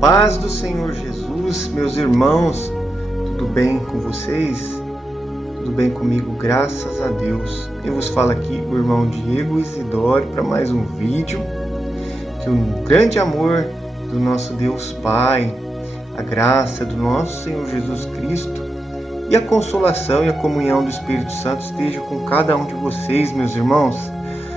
Paz do Senhor Jesus, meus irmãos, tudo bem com vocês? Tudo bem comigo, graças a Deus. Eu vos falo aqui o irmão Diego Isidoro para mais um vídeo. Que o grande amor do nosso Deus Pai, a graça do nosso Senhor Jesus Cristo e a consolação e a comunhão do Espírito Santo esteja com cada um de vocês, meus irmãos.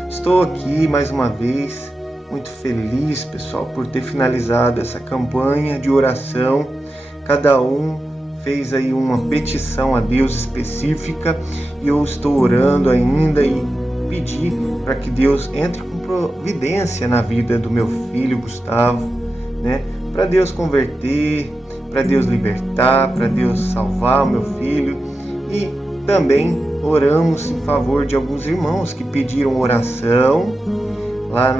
Estou aqui mais uma vez muito feliz, pessoal, por ter finalizado essa campanha de oração. Cada um fez aí uma petição a Deus específica e eu estou orando ainda e pedi para que Deus entre com providência na vida do meu filho Gustavo, né? Para Deus converter, para Deus libertar, para Deus salvar o meu filho. E também oramos em favor de alguns irmãos que pediram oração lá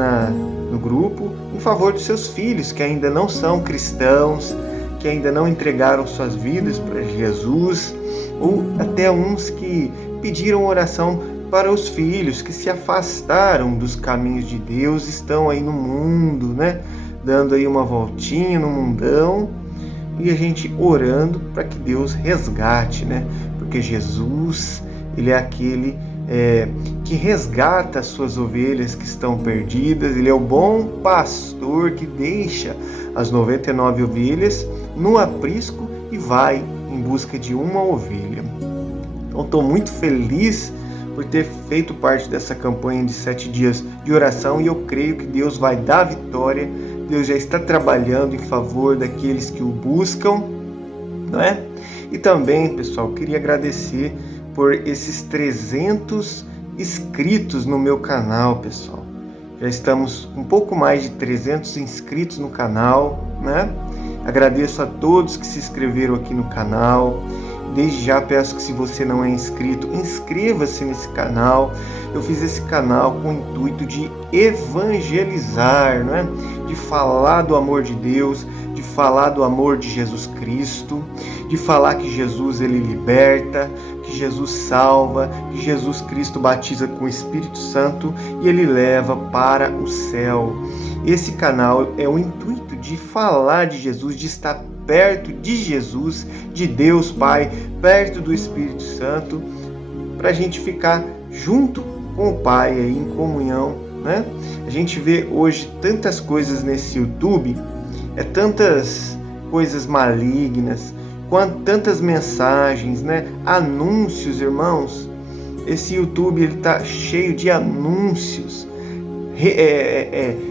no grupo, em favor dos seus filhos que ainda não são cristãos, que ainda não entregaram suas vidas para Jesus, ou até uns que pediram oração para os filhos que se afastaram dos caminhos de Deus, estão aí no mundo, né? Dando aí uma voltinha no mundão, e a gente orando para que Deus resgate, né? Porque Jesus, Ele é aquele que resgata as suas ovelhas que estão perdidas. Ele é o bom pastor que deixa as 99 ovelhas no aprisco e vai em busca de uma ovelha. Então estou muito feliz por ter feito parte dessa campanha de 7 dias de oração e eu creio que Deus vai dar vitória. Deus já está trabalhando em favor daqueles que o buscam, não é? E também, pessoal, queria agradecer por esses 300 inscritos no meu canal, pessoal. Já estamos com um pouco mais de 300 inscritos no canal, né? Agradeço a todos que se inscreveram aqui no canal. Desde já peço que, se você não é inscrito, inscreva-se nesse canal. Eu fiz esse canal com o intuito de evangelizar, não é? De falar do amor de Deus, de falar do amor de Jesus Cristo, de falar que Jesus, ele liberta, que Jesus salva, que Jesus Cristo batiza com o Espírito Santo e ele leva para o céu. Esse canal é o intuito de falar de Jesus, de estar perto de Jesus, de Deus Pai, perto do Espírito Santo, para a gente ficar junto com o Pai aí, em comunhão, né? A gente vê hoje tantas coisas nesse YouTube, tantas coisas malignas, tantas mensagens, né? Anúncios, irmãos. Esse YouTube ele tá cheio de anúncios,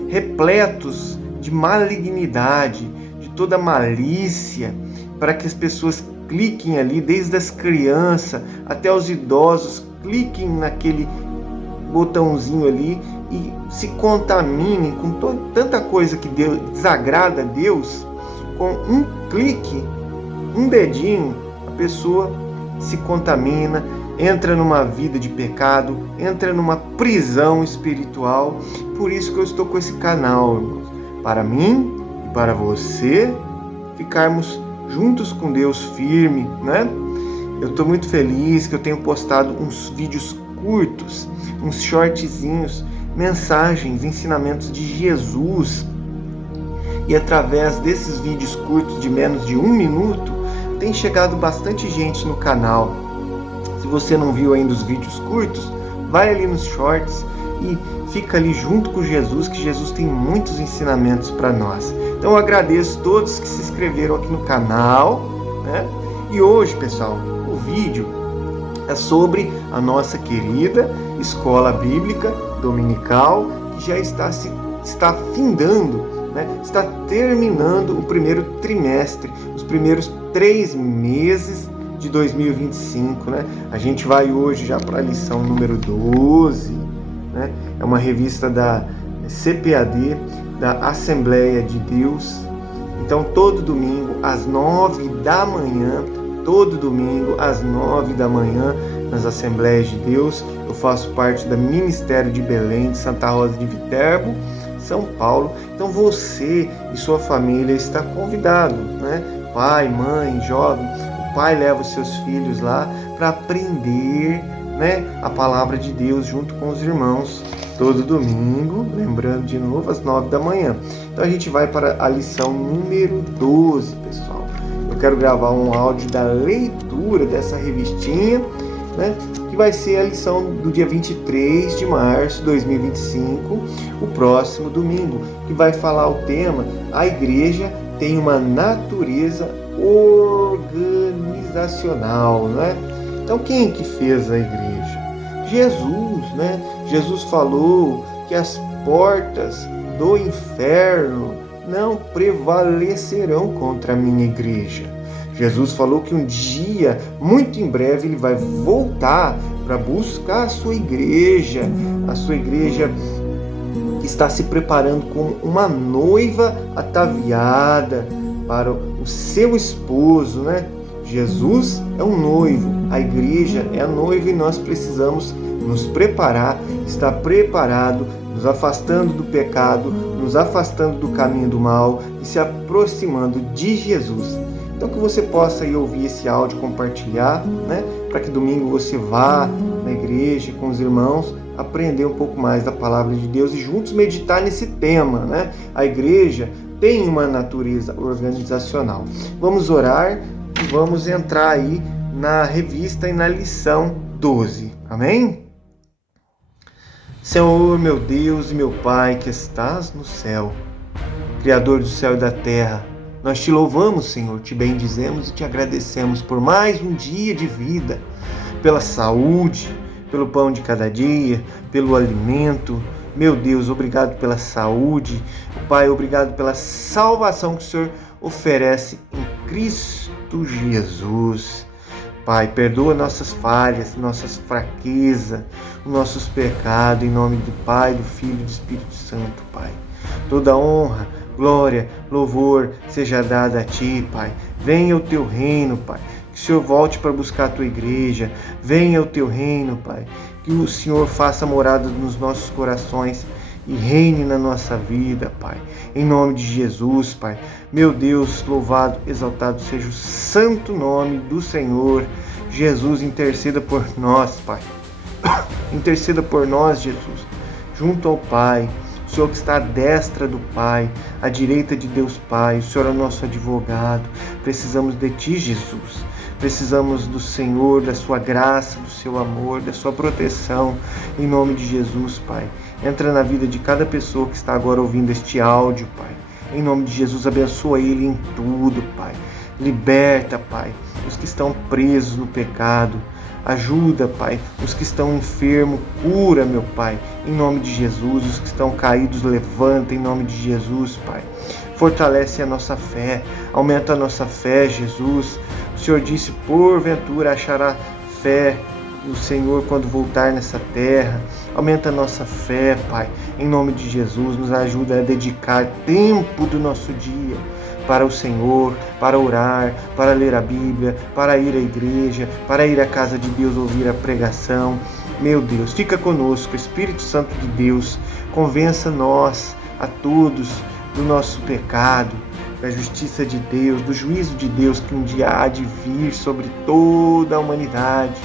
repletos de malignidade, de toda malícia, para que as pessoas cliquem ali, desde as crianças até os idosos, cliquem naquele botãozinho ali e se contaminem com tanta coisa que desagrada a Deus. Com um clique, um dedinho, a pessoa se contamina, entra numa vida de pecado, entra numa prisão espiritual. Por isso que eu estou com esse canal, irmãos, para mim e para você ficarmos juntos com Deus firme, né? Eu estou muito feliz que eu tenho postado uns vídeos curtos, uns shortzinhos, mensagens, ensinamentos de Jesus. E através desses vídeos curtos de menos de 1 minuto, tem chegado bastante gente no canal. Se você não viu ainda os vídeos curtos, vai ali nos shorts e fica ali junto com Jesus, que Jesus tem muitos ensinamentos para nós. Então eu agradeço todos que se inscreveram aqui no canal, né? E hoje, pessoal, o vídeo é sobre a nossa querida Escola Bíblica Dominical, que já está findando, né? Está terminando o primeiro trimestre, os primeiros 3 meses de 2025, né? A gente vai hoje já para a lição número 12, né? É uma revista da CPAD, da Assembleia de Deus. Então, todo domingo, às 9 da manhã, nas Assembleias de Deus, eu faço parte do Ministério de Belém, de Santa Rosa de Viterbo, São Paulo. Então, você e sua família está convidado, né? Pai, mãe, jovem, o pai leva os seus filhos lá para aprender, né, a palavra de Deus junto com os irmãos. todo domingo, lembrando de novo, às 9 da manhã. Então a gente vai para a lição número 12, pessoal. Eu quero gravar um áudio da leitura dessa revistinha, né? Que vai ser a lição do dia 23 de março de 2025, o próximo domingo, que vai falar o tema: a igreja tem uma natureza organizacional, né? Então quem que fez a igreja? Jesus, né? Jesus falou que as portas do inferno não prevalecerão contra a minha igreja. Jesus falou que um dia, muito em breve, ele vai voltar para buscar a sua igreja que está se preparando como uma noiva ataviada para o seu esposo, né? Jesus é um noivo, a igreja é a noiva e nós precisamos nos preparar, estar preparado, nos afastando do pecado, nos afastando do caminho do mal e se aproximando de Jesus. Então que você possa ir ouvir esse áudio, compartilhar, né? Para que domingo você vá na igreja com os irmãos, aprender um pouco mais da palavra de Deus e juntos meditar nesse tema, né? A igreja tem uma natureza organizacional. Vamos orar e vamos entrar aí na revista e na lição 12. Amém? Senhor, meu Deus e meu Pai que estás no céu, Criador do céu e da terra, nós te louvamos, Senhor, te bendizemos e te agradecemos por mais um dia de vida, pela saúde, pelo pão de cada dia, pelo alimento. Meu Deus, obrigado pela saúde. Pai, obrigado pela salvação que o Senhor oferece em Cristo Jesus. Pai, perdoa nossas falhas, nossas fraquezas, os nossos pecados, em nome do Pai, do Filho e do Espírito Santo, Pai. Toda honra, glória, louvor seja dada a Ti, Pai. Venha o Teu reino, Pai. Que o Senhor volte para buscar a Tua igreja. Venha o Teu reino, Pai. Que o Senhor faça morada nos nossos corações e reine na nossa vida, Pai. Em nome de Jesus, Pai. Meu Deus, louvado, exaltado seja o santo nome do Senhor. Jesus, interceda por nós, Pai. Interceda por nós, Jesus, junto ao Pai. O Senhor que está à destra do Pai, à direita de Deus Pai. O Senhor é o nosso advogado. Precisamos de Ti, Jesus. Precisamos do Senhor, da Sua graça, do Seu amor, da Sua proteção. Em nome de Jesus, Pai. Entra na vida de cada pessoa que está agora ouvindo este áudio, Pai. Em nome de Jesus, abençoa ele em tudo, Pai. Liberta, Pai, os que estão presos no pecado. Ajuda, Pai, os que estão enfermos, cura, meu Pai, em nome de Jesus. Os que estão caídos, levanta, em nome de Jesus, Pai. Fortalece a nossa fé, aumenta a nossa fé, Jesus. O Senhor disse, porventura achará fé o Senhor quando voltar nessa terra. Aumenta a nossa fé, Pai, em nome de Jesus. Nos ajuda a dedicar tempo do nosso dia para o Senhor, para orar, para ler a Bíblia, para ir à igreja, para ir à casa de Deus ouvir a pregação. Meu Deus, fica conosco, Espírito Santo de Deus, convença nós a todos do nosso pecado, da justiça de Deus, do juízo de Deus que um dia há de vir sobre toda a humanidade.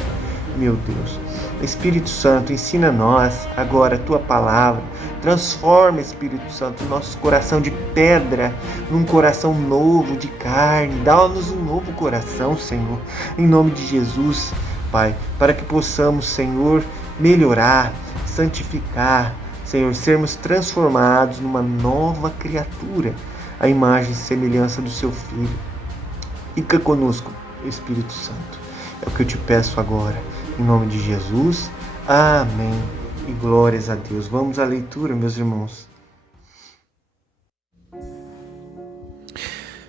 Meu Deus, Espírito Santo, ensina nós agora a Tua palavra. Transforma, Espírito Santo, nosso coração de pedra num coração novo, de carne. Dá-nos um novo coração, Senhor, em nome de Jesus, Pai, para que possamos, Senhor, melhorar, santificar, Senhor, sermos transformados numa nova criatura, a imagem e semelhança do Seu Filho. Fica conosco, Espírito Santo. É o que eu te peço agora, em nome de Jesus. Amém. E glórias a Deus. Vamos à leitura, meus irmãos.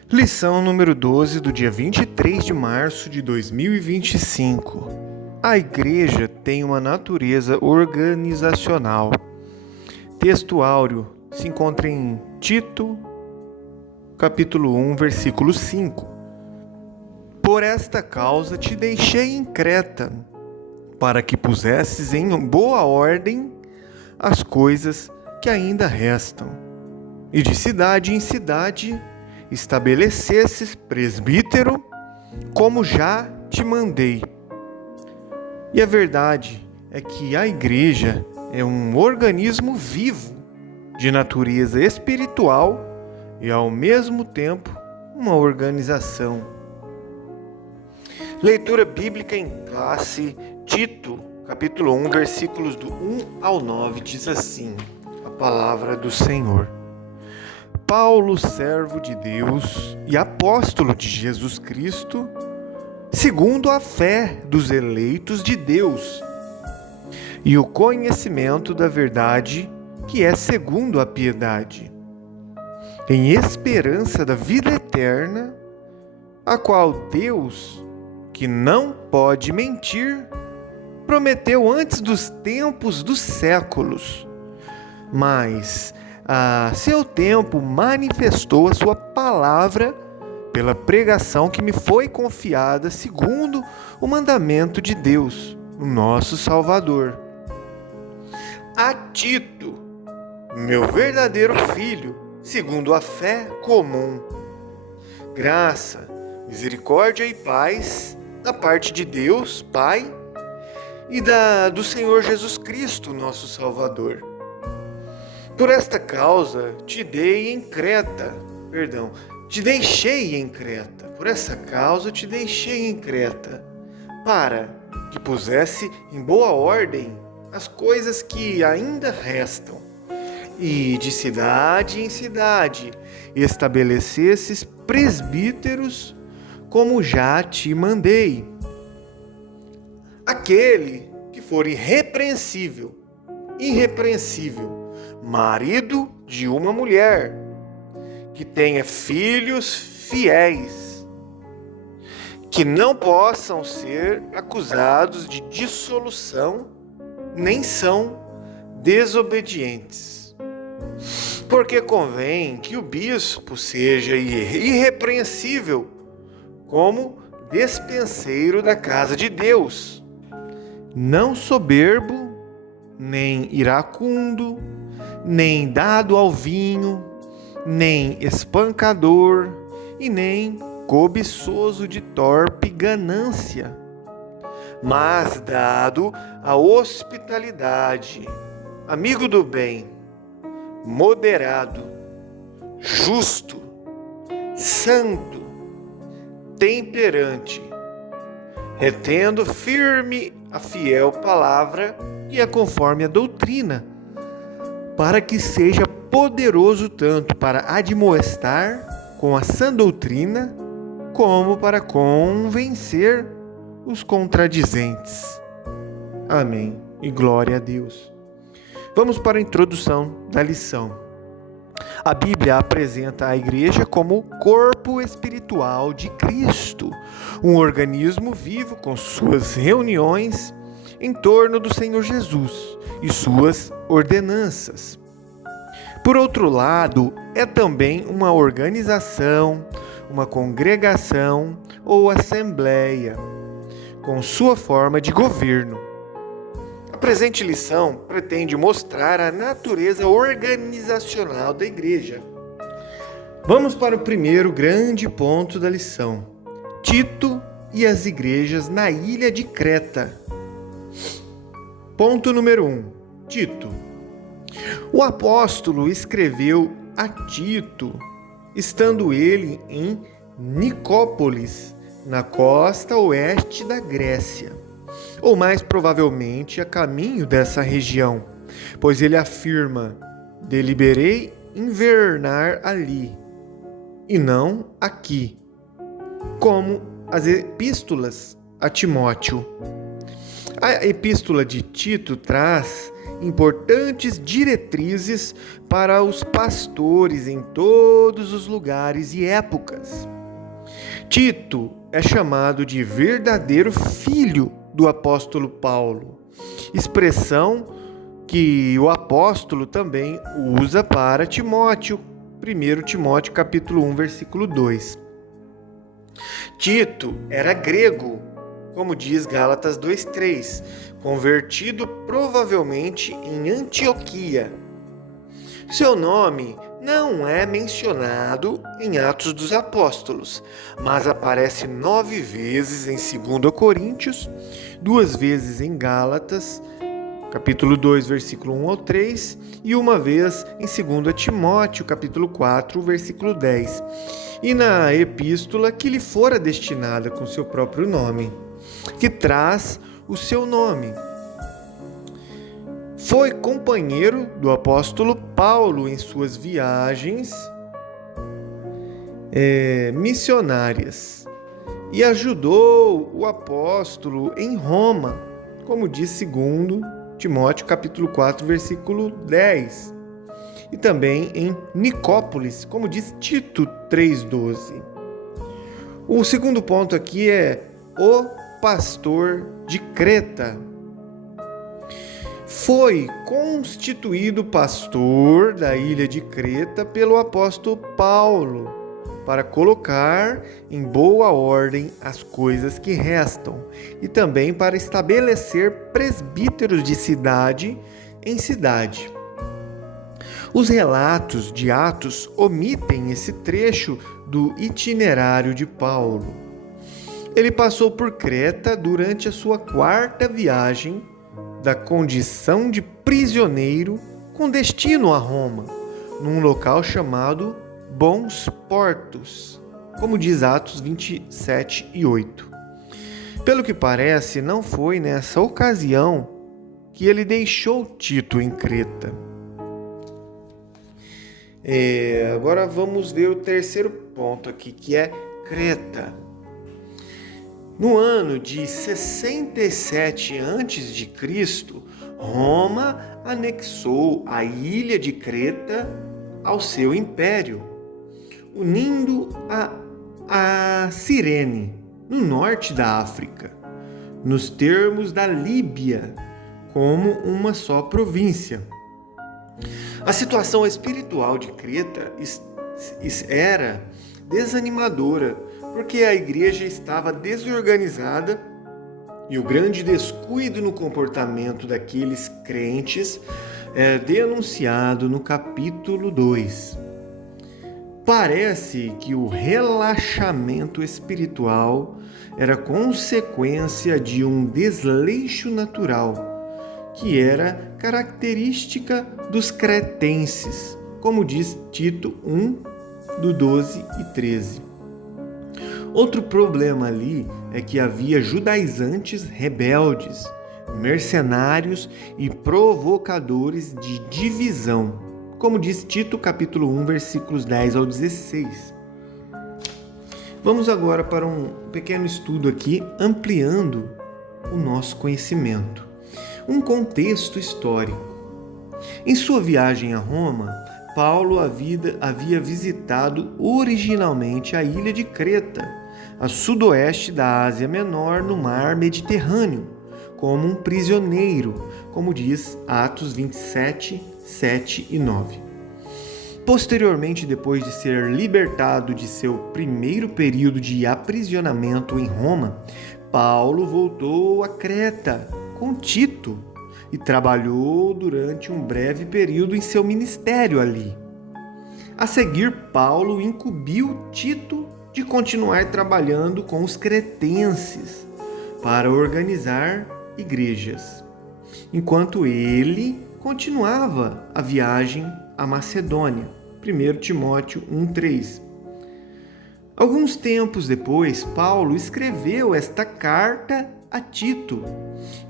Lição número 12 do dia 23 de março de 2025. A igreja tem uma natureza organizacional. Texto áureo se encontra em Tito, capítulo 1, versículo 5. Por esta causa te deixei em Creta, para que pusesses em boa ordem as coisas que ainda restam, e de cidade em cidade estabelecesses presbítero, como já te mandei. E a verdade é que a igreja é um organismo vivo, de natureza espiritual e, ao mesmo tempo, uma organização. Leitura bíblica em classe, Tito, capítulo 1, versículos do 1 ao 9, diz assim, a palavra do Senhor. Paulo, servo de Deus e apóstolo de Jesus Cristo, segundo a fé dos eleitos de Deus e o conhecimento da verdade que é segundo a piedade, em esperança da vida eterna, a qual Deus, que não pode mentir, prometeu antes dos tempos dos séculos, mas a seu tempo manifestou a sua palavra pela pregação que me foi confiada segundo o mandamento de Deus, o nosso Salvador. A Tito, meu verdadeiro filho, segundo a fé comum, graça, misericórdia e paz da parte de Deus, Pai, e do Senhor Jesus Cristo, nosso Salvador. Por esta causa te deixei em Creta. Por essa causa te deixei em Creta, para que pusesse em boa ordem as coisas que ainda restam, e de cidade em cidade estabelecesses presbíteros, como já te mandei. Aquele que for irrepreensível, marido de uma mulher, que tenha filhos fiéis, que não possam ser acusados de dissolução, nem são desobedientes. Porque convém que o bispo seja irrepreensível, como despenseiro da casa de Deus, não soberbo, nem iracundo, nem dado ao vinho, nem espancador, e nem cobiçoso de torpe ganância, mas dado à hospitalidade, amigo do bem, moderado, justo, santo, temperante, retendo firme a fiel palavra que é conforme a doutrina, para que seja poderoso tanto para admoestar com a sã doutrina, como para convencer os contradizentes. Amém. E glória a Deus. Vamos para a introdução da lição. A Bíblia apresenta a igreja como o corpo espiritual de Cristo, um organismo vivo com suas reuniões em torno do Senhor Jesus e suas ordenanças. Por outro lado, é também uma organização, uma congregação ou assembleia, com sua forma de governo. A presente lição pretende mostrar a natureza organizacional da igreja. Vamos para o primeiro grande ponto da lição: Tito e as igrejas na ilha de Creta. Ponto número 1. Tito. O apóstolo escreveu a Tito, estando ele em Nicópolis, na costa oeste da Grécia, ou mais provavelmente a caminho dessa região, pois ele afirma: deliberei invernar ali, e não aqui, como as epístolas a Timóteo. A epístola de Tito traz importantes diretrizes para os pastores em todos os lugares e épocas. Tito é chamado de verdadeiro filho do apóstolo Paulo, expressão que o apóstolo também usa para Timóteo, 1 Timóteo capítulo 1, versículo 2. Tito era grego, como diz Gálatas 2:3, convertido provavelmente em Antioquia. Seu nome não é mencionado em Atos dos Apóstolos, mas aparece 9 vezes em 2 Coríntios, 2 vezes em Gálatas, capítulo 2, versículo 1 ao 3, e uma vez em 2 Timóteo, capítulo 4, versículo 10, e na epístola que lhe fora destinada com seu próprio nome, que traz o seu nome. Foi companheiro do apóstolo Paulo em suas viagens missionárias e ajudou o apóstolo em Roma, como diz 2 Timóteo capítulo 4, versículo 10, e também em Nicópolis, como diz Tito 3,12. O segundo ponto aqui é o pastor de Creta. Foi constituído pastor da ilha de Creta pelo apóstolo Paulo, para colocar em boa ordem as coisas que restam e também para estabelecer presbíteros de cidade em cidade. Os relatos de Atos omitem esse trecho do itinerário de Paulo. Ele passou por Creta durante a sua 4ª viagem da condição de prisioneiro com destino a Roma, num local chamado Bons Portos, como diz Atos 27 e 8. Pelo que parece, não foi nessa ocasião que ele deixou Tito em Creta. Agora vamos ver o terceiro ponto aqui, que é Creta. No ano de 67 a.C., Roma anexou a ilha de Creta ao seu império, unindo a Cirene, no norte da África, nos termos da Líbia, como uma só província. A situação espiritual de Creta era desanimadora, porque a igreja estava desorganizada e o grande descuido no comportamento daqueles crentes é denunciado no capítulo 2. Parece que o relaxamento espiritual era consequência de um desleixo natural, que era característica dos cretenses, como diz Tito 1, do 12 e 13. Outro problema ali é que havia judaizantes rebeldes, mercenários e provocadores de divisão, como diz Tito capítulo 1, versículos 10 ao 16. Vamos agora para um pequeno estudo aqui, ampliando o nosso conhecimento. Um contexto histórico. Em sua viagem a Roma, Paulo havia visitado originalmente a ilha de Creta, a sudoeste da Ásia Menor, no mar Mediterrâneo, como um prisioneiro, como diz Atos 27, 7 e 9. Posteriormente, depois de ser libertado de seu primeiro período de aprisionamento em Roma, Paulo voltou a Creta com Tito e trabalhou durante um breve período em seu ministério ali. A seguir, Paulo incumbiu Tito de continuar trabalhando com os cretenses para organizar igrejas, enquanto ele continuava a viagem à Macedônia. 1 Timóteo 1,3. Alguns tempos depois, Paulo escreveu esta carta a Tito,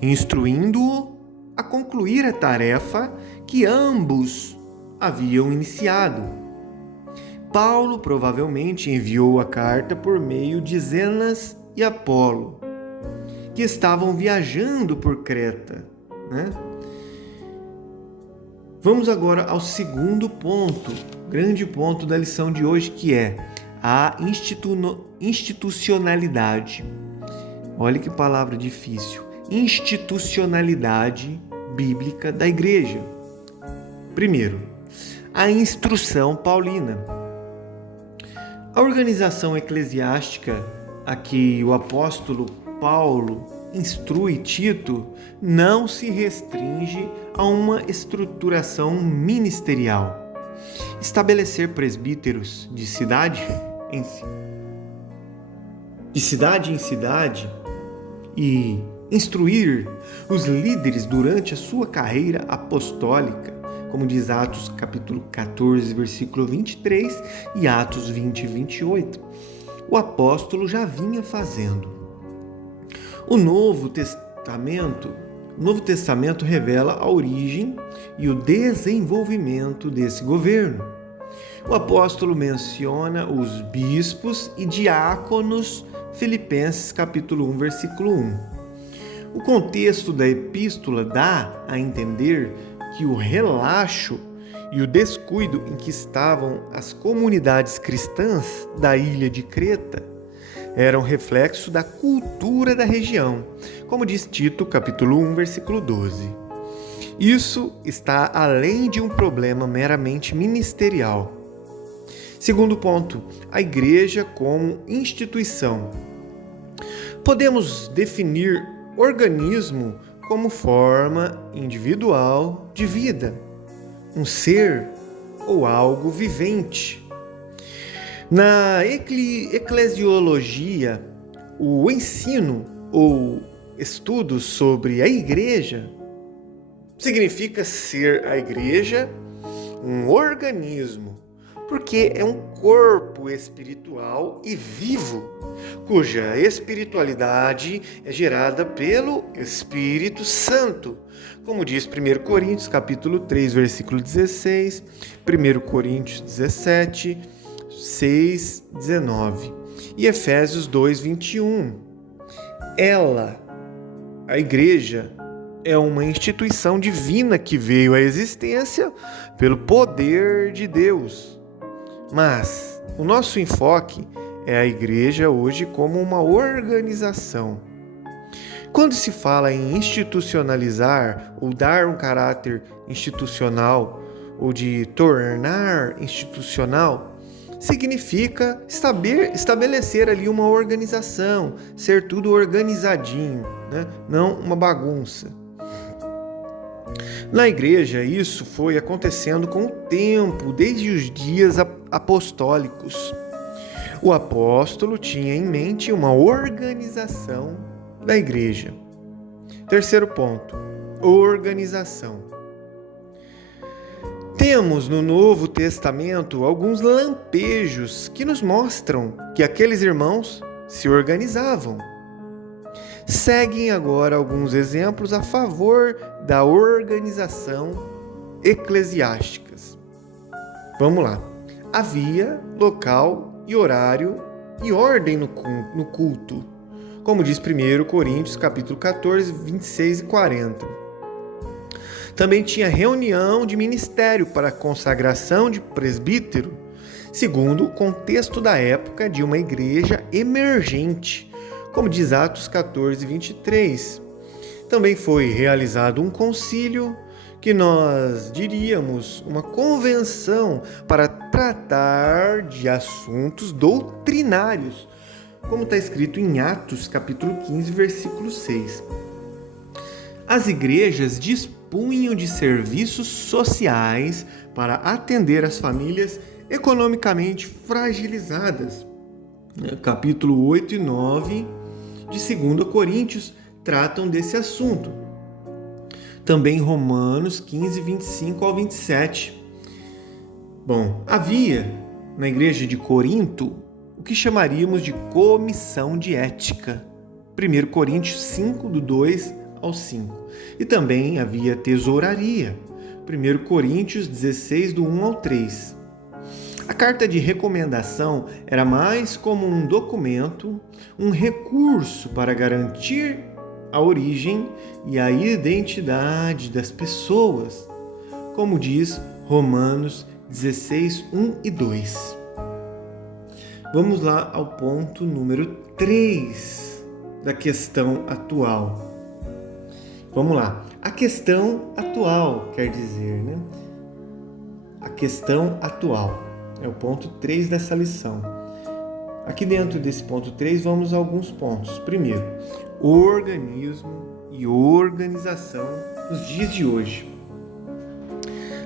instruindo-o a concluir a tarefa que ambos haviam iniciado. Paulo provavelmente enviou a carta por meio de Zenas e Apolo, que estavam viajando por Creta, Vamos agora ao segundo ponto, grande ponto da lição de hoje, que é a institucionalidade. Olha que palavra difícil. Institucionalidade bíblica da igreja. Primeiro, a instrução paulina. A organização eclesiástica a que o apóstolo Paulo instrui Tito não se restringe a uma estruturação ministerial. Estabelecer presbíteros de cidade em cidade e instruir os líderes durante a sua carreira apostólica, como diz Atos capítulo 14, versículo 23 e Atos 20, 28. O apóstolo já vinha fazendo. O Novo Testamento revela a origem e o desenvolvimento desse governo. O apóstolo menciona os bispos e diáconos, Filipenses capítulo 1, versículo 1. O contexto da epístola dá a entender que o relaxo e o descuido em que estavam as comunidades cristãs da ilha de Creta eram reflexo da cultura da região, como diz Tito, capítulo 1, versículo 12. Isso está além de um problema meramente ministerial. Segundo ponto, a igreja como instituição. Podemos definir organismo como forma individual de vida, um ser ou algo vivente. Na eclesiologia, o ensino ou estudo sobre a igreja significa ser a igreja um organismo, porque é um corpo espiritual e vivo, cuja espiritualidade é gerada pelo Espírito Santo, como diz 1 Coríntios capítulo 3, versículo 16, 1 Coríntios 17, 6, 19 e Efésios 2, 21. Ela, a igreja, é uma instituição divina que veio à existência pelo poder de Deus. Mas o nosso enfoque é a igreja hoje como uma organização. Quando se fala em institucionalizar ou dar um caráter institucional ou de tornar institucional, significa estabelecer ali uma organização, ser tudo organizadinho, né? Não uma bagunça. Na igreja, isso foi acontecendo com o tempo, desde os dias apostólicos. O apóstolo tinha em mente uma organização da igreja. Terceiro ponto, organização. Temos no Novo Testamento alguns lampejos que nos mostram que aqueles irmãos se organizavam. Seguem agora alguns exemplos a favor da organização eclesiásticas. Vamos lá. Havia local e horário e ordem no culto, como diz 1 Coríntios capítulo 14, 26 e 40. Também tinha reunião de ministério para consagração de presbítero, segundo o contexto da época de uma igreja emergente, como diz Atos 14, 23. Também foi realizado um concílio, que nós diríamos uma convenção para tratar de assuntos doutrinários, como está escrito em Atos capítulo 15, versículo 6. As igrejas dispunham de serviços sociais para atender as famílias economicamente fragilizadas. Capítulo 8 e 9 de 2 Coríntios tratam desse assunto. Também Romanos 15, 25 ao 27. Bom, havia na igreja de Corinto o que chamaríamos de comissão de ética. 1 Coríntios 5, do 2 ao 5. E também havia tesouraria. 1 Coríntios 16, do 1 ao 3. A carta de recomendação era mais como um documento, um recurso para garantir a origem e a identidade das pessoas, como diz Romanos 16, 1 e 2. Vamos lá ao ponto número 3 da questão atual. Vamos lá. A questão atual quer dizer, né? A questão atual é o ponto 3 dessa lição. Aqui dentro desse ponto 3 vamos a alguns pontos. Primeiro, organismo e organização nos dias de hoje.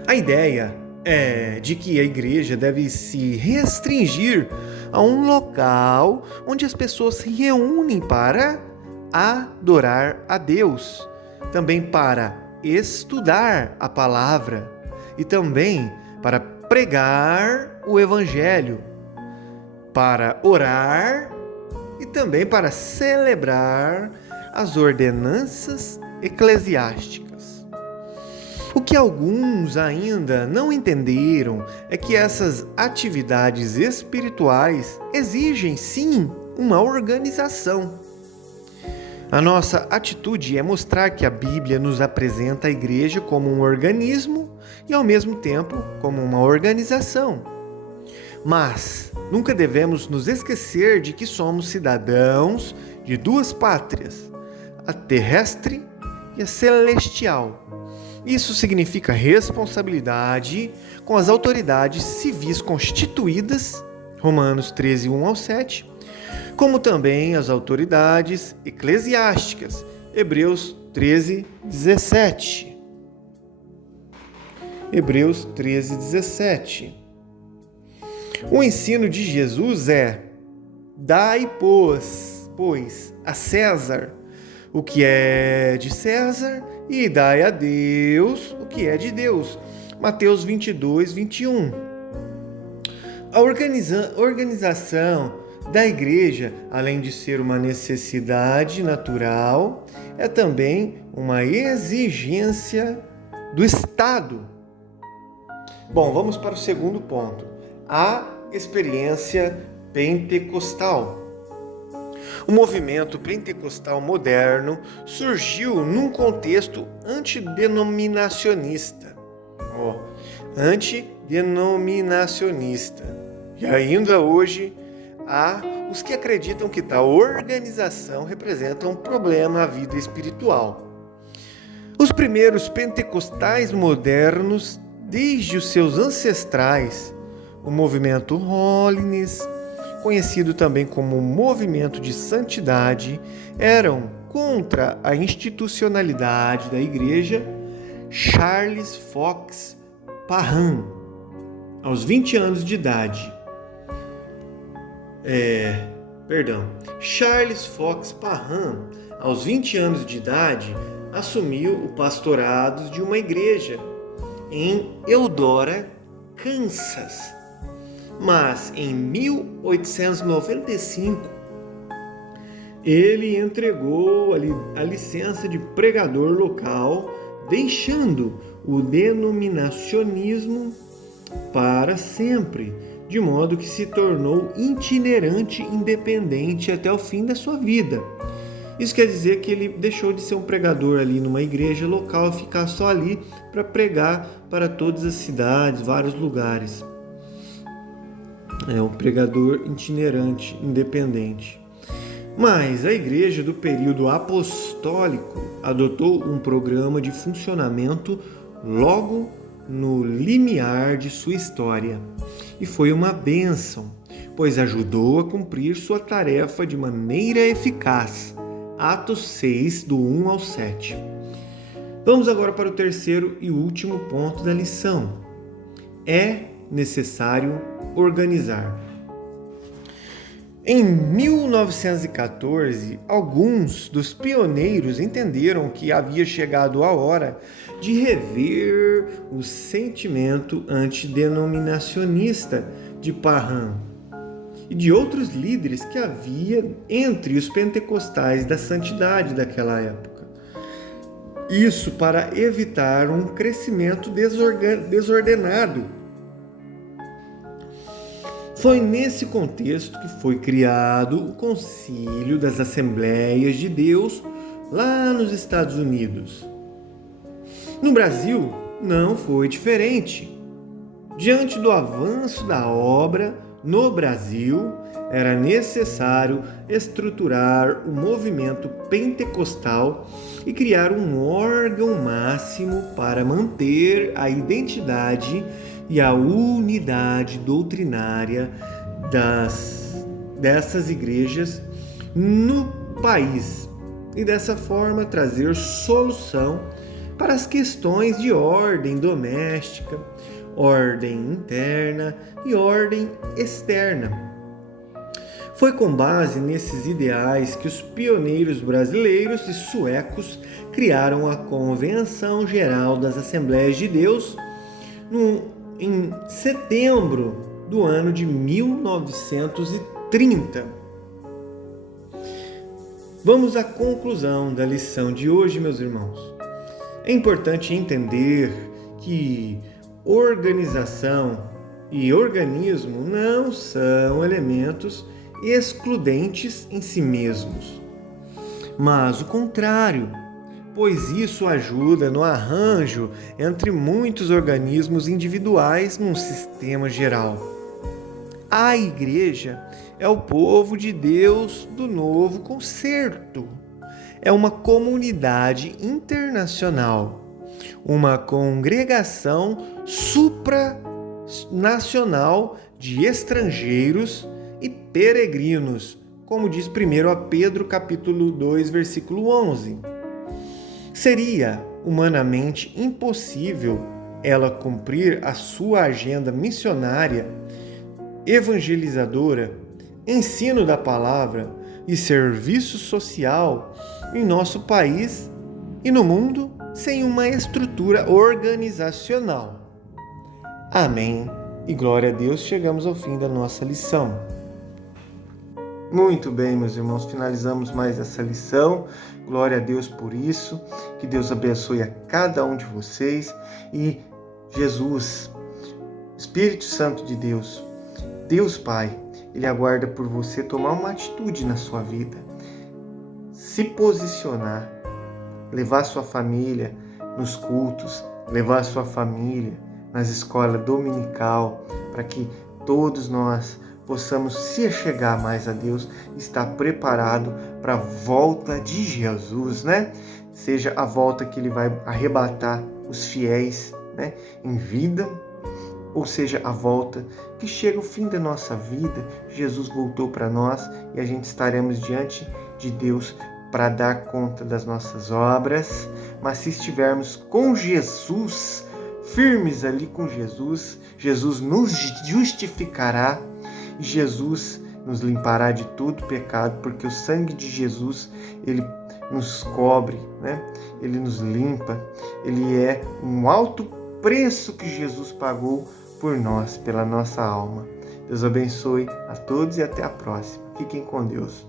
A ideia é de que a igreja deve se restringir a um local onde as pessoas se reúnem para adorar a Deus, também para estudar a palavra e também para pregar o evangelho, para orar e também para celebrar as ordenanças eclesiásticas. O que alguns ainda não entenderam é que essas atividades espirituais exigem, sim, uma organização. A nossa atitude é mostrar que a Bíblia nos apresenta a igreja como um organismo e, ao mesmo tempo, como uma organização. Mas nunca devemos nos esquecer de que somos cidadãos de duas pátrias, a terrestre e a celestial. Isso significa responsabilidade com as autoridades civis constituídas, Romanos 13, 1-7, como também as autoridades eclesiásticas, Hebreus 13, 17. Hebreus 13, 17. O ensino de Jesus é: dai, pois, a César o que é de César e dai a Deus o que é de Deus. Mateus 22, 21. A organização da igreja, além de ser uma necessidade natural, é também uma exigência do Estado. Bom, vamos para o segundo ponto. A experiência pentecostal. O movimento pentecostal moderno surgiu num contexto antidenominacionista. E ainda hoje há os que acreditam que tal organização representa um problema à vida espiritual. Os primeiros pentecostais modernos, desde os seus ancestrais, o movimento Holiness, conhecido também como movimento de santidade, eram contra a institucionalidade da igreja. Charles Fox Parham, aos 20 anos de idade, Charles Fox Parham, aos 20 anos de idade, assumiu o pastorado de uma igreja em Eudora, Kansas. Mas em 1895, ele entregou a licença de pregador local, deixando o denominacionismo para sempre, de modo que se tornou itinerante independente até o fim da sua vida. Isso quer dizer que ele deixou de ser um pregador ali numa igreja local e ficar só ali para pregar para todas as cidades, vários lugares. É um pregador itinerante, independente. Mas a igreja do período apostólico adotou um programa de funcionamento logo no limiar de sua história. E foi uma bênção, pois ajudou a cumprir sua tarefa de maneira eficaz. Atos 6, do 1-7. Vamos agora para o terceiro e último ponto da lição. É necessário organizar. Em 1914, alguns dos pioneiros entenderam que havia chegado a hora de rever o sentimento antidenominacionista de Parham e de outros líderes que havia entre os pentecostais da santidade daquela época. Isso para evitar um crescimento desordenado. Foi nesse contexto que foi criado o Concílio das Assembleias de Deus lá nos Estados Unidos. No Brasil, não foi diferente. Diante do avanço da obra no Brasil, era necessário estruturar o movimento pentecostal e criar um órgão máximo para manter a identidade e a unidade doutrinária dessas igrejas no país e dessa forma trazer solução para as questões de ordem doméstica, ordem interna e ordem externa. Foi com base nesses ideais que os pioneiros brasileiros e suecos criaram a Convenção Geral das Assembleias de Deus em setembro do ano de 1930. Vamos à conclusão da lição de hoje, meus irmãos. É importante entender que organização e organismo não são elementos excludentes em si mesmos, mas o contrário, pois isso ajuda no arranjo entre muitos organismos individuais num sistema geral. A Igreja é o povo de Deus do novo concerto. É uma comunidade internacional, uma congregação supranacional de estrangeiros e peregrinos, como diz 1 Pedro capítulo 2, versículo 11. Seria humanamente impossível ela cumprir a sua agenda missionária, evangelizadora, ensino da palavra e serviço social em nosso país e no mundo sem uma estrutura organizacional. Amém. E glória a Deus, chegamos ao fim da nossa lição. Muito bem, meus irmãos, finalizamos mais essa lição. Glória a Deus por isso. Que Deus abençoe a cada um de vocês. E Jesus, Espírito Santo de Deus, Deus Pai, Ele aguarda por você tomar uma atitude na sua vida. Se posicionar, levar sua família nos cultos, levar sua família nas escolas dominical, para que todos nós possamos se achegar mais a Deus, estar preparado para a volta de Jesus, né? Seja a volta que Ele vai arrebatar os fiéis, né, em vida, ou seja, a volta que chega o fim da nossa vida, Jesus voltou para nós e a gente estaremos diante de Deus para dar conta das nossas obras. Mas se estivermos com Jesus, firmes ali com Jesus, Jesus nos justificará e Jesus nos limpará de todo pecado, porque o sangue de Jesus, Ele nos cobre, né? Ele nos limpa, Ele é um alto preço que Jesus pagou por nós, pela nossa alma. Deus abençoe a todos e até a próxima. Fiquem com Deus.